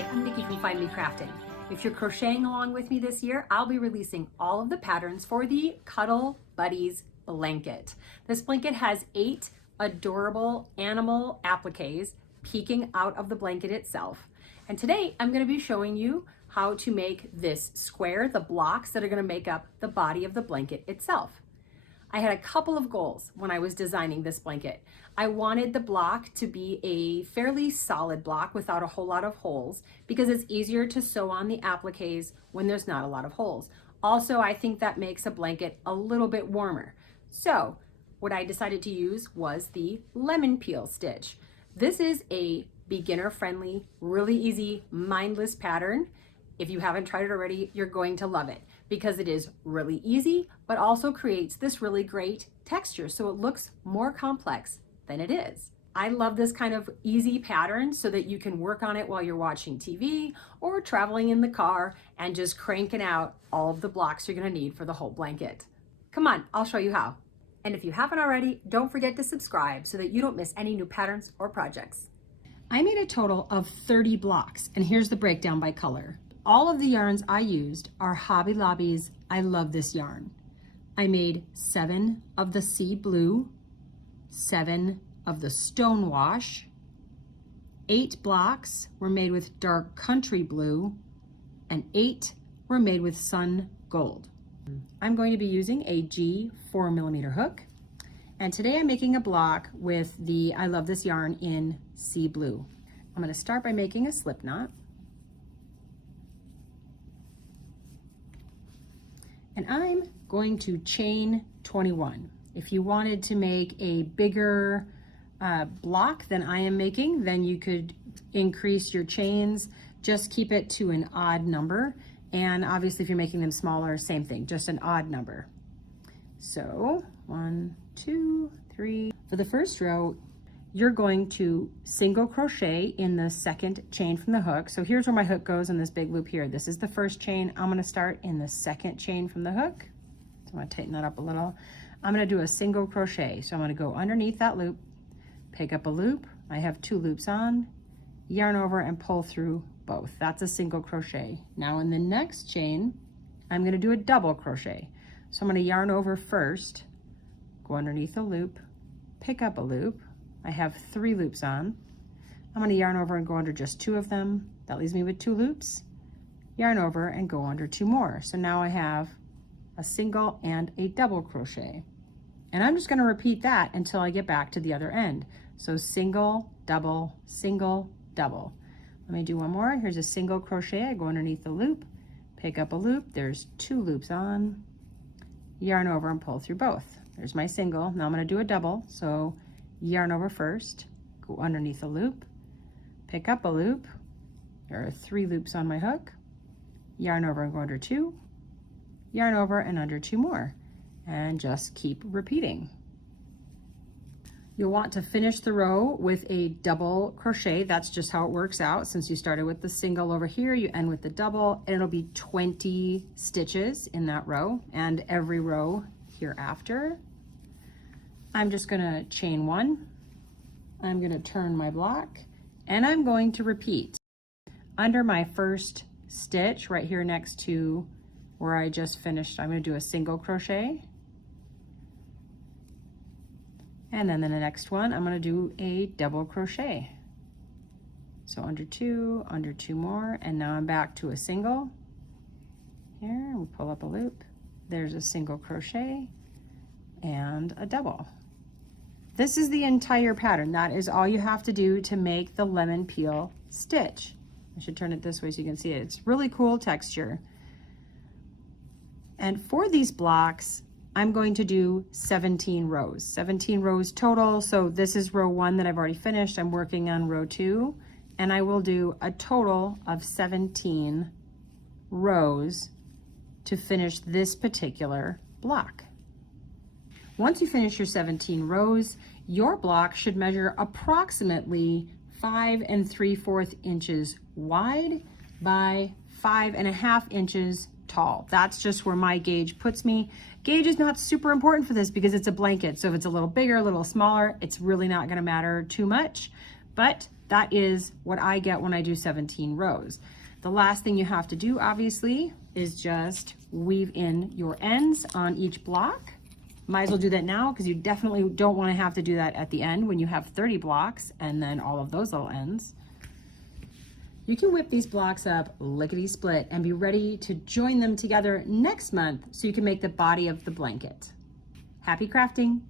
Hi, I'm Nikki from Find Me Crafting. If you're crocheting along with me this year, I'll be releasing all of the patterns for the Cuddle Buddies Blanket. This blanket has 8 adorable animal appliques peeking out of the blanket itself. And today I'm going to be showing you how to make this square, the blocks that are going to make up the body of the blanket itself. I had a couple of goals when I was designing this blanket. I wanted the block to be a fairly solid block without a whole lot of holes because it's easier to sew on the appliques when there's not a lot of holes. Also, I think that makes a blanket a little bit warmer. So what I decided to use was the lemon peel stitch. This is a beginner-friendly, really easy, mindless pattern. If you haven't tried it already, you're going to love it because it is really easy, but also creates this really great texture. So it looks more complex than it is. I love this kind of easy pattern so that you can work on it while you're watching TV or traveling in the car and just cranking out all of the blocks you're gonna need for the whole blanket. Come on, I'll show you how. And if you haven't already, don't forget to subscribe so that you don't miss any new patterns or projects. I made a total of 30 blocks, and here's the breakdown by color. All of the yarns I used are Hobby Lobby's I Love This yarn. I made 7 of the sea blue, 7 of the stonewash, 8 blocks were made with dark country blue, and 8 were made with sun gold. I'm going to be using a G 4mm hook, and today I'm making a block with the I Love This yarn in sea blue. I'm going to start by making a slip knot. And I'm going to chain 21. If you wanted to make a bigger block than I am making, then you could increase your chains. Just keep it to an odd number. And obviously if you're making them smaller, same thing, just an odd number. So 1, 2, 3. For the first row, you're going to single crochet in the second chain from the hook. So here's where my hook goes in this big loop here. This is the first chain. I'm gonna start in the second chain from the hook. So I'm gonna tighten that up a little. I'm gonna do a single crochet. So I'm gonna go underneath that loop, pick up a loop. I have 2 loops on, yarn over and pull through both. That's a single crochet. Now in the next chain, I'm gonna do a double crochet. So I'm gonna yarn over first, go underneath a loop, pick up a loop. I have 3 loops on. I'm going to yarn over and go under just 2 of them. That leaves me with 2 loops. Yarn over and go under 2 more. So now I have a single and a double crochet. And I'm just going to repeat that until I get back to the other end. So single, double, single, double. Let me do one more. Here's a single crochet. I go underneath the loop, pick up a loop. There's 2 loops on. Yarn over and pull through both. There's my single. Now I'm going to do a double. So yarn over first, go underneath a loop, pick up a loop. There are 3 loops on my hook, yarn over and go under 2, yarn over and under 2 more, and just keep repeating. You'll want to finish the row with a double crochet. That's just how it works out. Since you started with the single over here, you end with the double, and it'll be 20 stitches in that row and every row hereafter. I'm just gonna chain 1, I'm gonna turn my block, and I'm going to repeat. Under my first stitch right here next to where I just finished, I'm gonna do a single crochet. And then in the next one, I'm gonna do a double crochet. So under 2 more, and now I'm back to a single. Here, we pull up a loop. There's a single crochet and a double. This is the entire pattern. That is all you have to do to make the lemon peel stitch. I should turn it this way so you can see it. It's really cool texture. And for these blocks, I'm going to do 17 rows. 17 rows total. So this is row 1 that I've already finished. I'm working on row 2, and I will do a total of 17 rows to finish this particular block. Once you finish your 17 rows, your block should measure approximately 5 3/4 inches wide by 5.5 inches tall. That's just where my gauge puts me. Gauge is not super important for this because it's a blanket. So if it's a little bigger, a little smaller, it's really not gonna matter too much. but that is what I get when I do 17 rows. The last thing you have to do, obviously, is just weave in your ends on each block. Might as well do that now because you definitely don't want to have to do that at the end when you have 30 blocks and then all of those little ends. You can whip these blocks up lickety-split and be ready to join them together next month so you can make the body of the blanket. Happy crafting!